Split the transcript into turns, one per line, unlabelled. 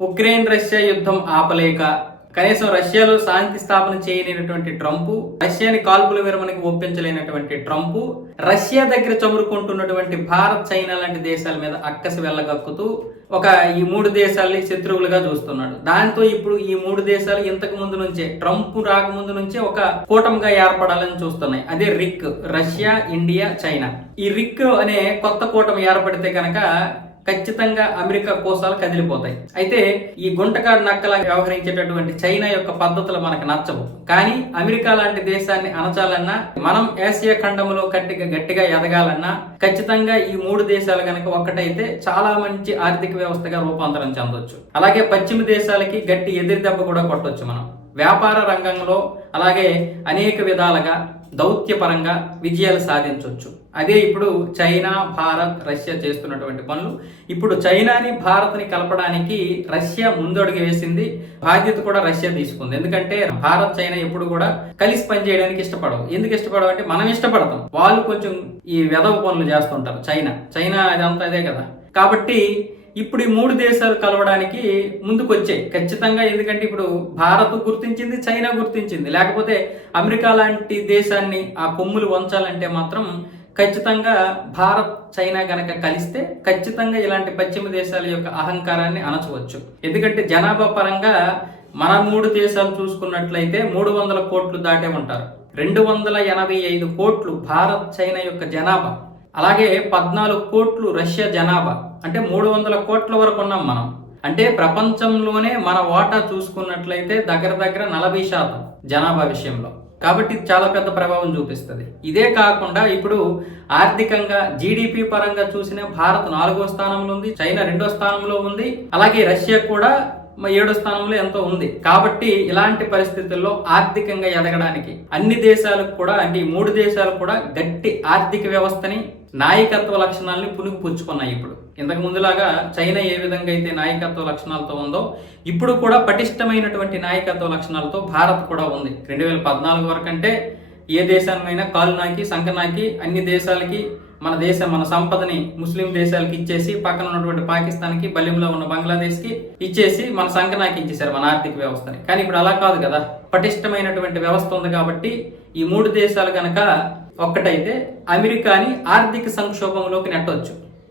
Ukraine Russia యుద్ధం ఆపలేక కనీసం రష్యాలో శాంతి స్థాపన చేయలేనటువంటి ట్రంప్ రష్యాని కాల్పుల విరమణకి ఒప్పించలేనటువంటి ట్రంప్ రష్యా దగ్గర చమురుకుంటున్నటువంటి భారత్ చైనా లాంటి దేశాల మీద అక్కసి వెళ్ళగక్కుతూ ఒక ఈ మూడు దేశాలని శత్రువులుగా చూస్తున్నాడు. దాంతో ఇప్పుడు ఈ మూడు దేశాలు ఇంతకు ముందు నుంచే ట్రంప్ రాకముందు నుంచే ఒక కూటమిగా ఏర్పడాలని చూస్తున్నాయి. అదే రిక్ రష్యా ఇండియా చైనా. ఈ రిక్ అనే కొత్త కూటమి ఏర్పడితే కనుక ఖచ్చితంగా అమెరికా కోసాలు కదిలిపోతాయి. అయితే ఈ గుంటకాడు నక్కలా వ్యవహరించేటటువంటి చైనా యొక్క పద్ధతులు మనకు నచ్చవు. కానీ అమెరికా లాంటి దేశాన్ని అణచాలన్నా మనం ఏషియా ఖండంలో గట్టిగా గట్టిగా ఎదగాలన్నా ఖచ్చితంగా ఈ మూడు దేశాలు కనుక ఒక్కటైతే చాలా మంచి ఆర్థిక వ్యవస్థగా రూపాంతరం చెందొచ్చు. అలాగే పశ్చిమ దేశాలకి గట్టి ఎదురు దెబ్బ కూడా కొట్టొచ్చు మనం. వ్యాపార రంగంలో అలాగే అనేక విధాలుగా దౌత్యపరంగా విజయాలు సాధించవచ్చు అదే ఇప్పుడు చైనా భారత్ రష్యా చేస్తున్నటువంటి పనులు. ఇప్పుడు చైనాని భారత్ని కలపడానికి రష్యా ముందడుగు వేసింది. బాధ్యత కూడా రష్యా తీసుకుంది. ఎందుకంటే భారత్ చైనా ఎప్పుడు కూడా కలిసి పనిచేయడానికి ఇష్టపడవు. ఎందుకు ఇష్టపడవు అంటే మనం ఇష్టపడతాం. వాళ్ళు కొంచెం ఈ వెధవ పనులు చేస్తుంటారు చైనా. చైనా ఇదంతా అదే కదా. కాబట్టి ఇప్పుడు ఈ మూడు దేశాలు కలవడానికి ముందుకు వచ్చాయి ఖచ్చితంగా ఎందుకంటే ఇప్పుడు భారత్ గుర్తించింది చైనా గుర్తించింది. లేకపోతే అమెరికా లాంటి దేశాన్ని ఆ కొమ్ములు వంచాలంటే మాత్రం ఖచ్చితంగా భారత్ చైనా గనక కలిస్తే ఖచ్చితంగా ఇలాంటి పశ్చిమ దేశాల యొక్క అహంకారాన్ని అణచవచ్చు ఎందుకంటే జనాభా పరంగా మన మూడు దేశాలు చూసుకున్నట్లయితే మూడు వందల కోట్లు దాటే ఉంటారు. రెండు వందల ఎనభై ఐదు కోట్లు భారత్ చైనా యొక్క జనాభా. అలాగే పద్నాలుగు కోట్లు రష్యా జనాభా అంటే మూడు వందల కోట్ల వరకు ఉన్నాం మనం. అంటే ప్రపంచంలోనే మన వాటా చూసుకున్నట్లయితే దగ్గర దగ్గర నలభై శాతం జనాభా విషయంలో. కాబట్టి చాలా పెద్ద ప్రభావం చూపిస్తుంది. ఇదే కాకుండా ఇప్పుడు ఆర్థికంగా జీడిపి పరంగా చూసిన భారత్ నాలుగో స్థానంలో ఉంది చైనా రెండో స్థానంలో ఉంది. అలాగే రష్యా కూడా ఏడో స్థానంలో ఎంతో ఉంది. కాబట్టి ఇలాంటి పరిస్థితుల్లో ఆర్థికంగా ఎదగడానికి అన్ని దేశాలకు కూడా అంటే ఈ మూడు దేశాలు కూడా గట్టి ఆర్థిక వ్యవస్థని నాయకత్వ లక్షణాలని పులుగు పుచ్చుకున్నాయి ఇప్పుడు. ఇంతకు ముందులాగా చైనా ఏ విధంగా అయితే నాయకత్వ లక్షణాలతో ఉందో ఇప్పుడు కూడా పటిష్టమైనటువంటి నాయకత్వ లక్షణాలతో భారత్ కూడా ఉంది. రెండు వేల పద్నాలుగు వరకు అంటే ఏ దేశానికైనా కాలు నాకి సంఖ నాకి అన్ని దేశాలకి మన దేశం మన సంపదని ముస్లిం దేశాలకి ఇచ్చేసి పక్కన ఉన్నటువంటి పాకిస్తాన్కి బలింలో ఉన్న బంగ్లాదేశ్కి ఇచ్చేసి మన సంకనాకి ఇచ్చేసారు మన ఆర్థిక వ్యవస్థని. కానీ ఇప్పుడు అలా కాదు కదా. పటిష్టమైనటువంటి వ్యవస్థ ఉంది కాబట్టి ఈ మూడు దేశాలు కనుక ఒక్కటైతే అమెరికాని ఆర్థిక సంక్షోభంలోకి నెట్టవచ్చు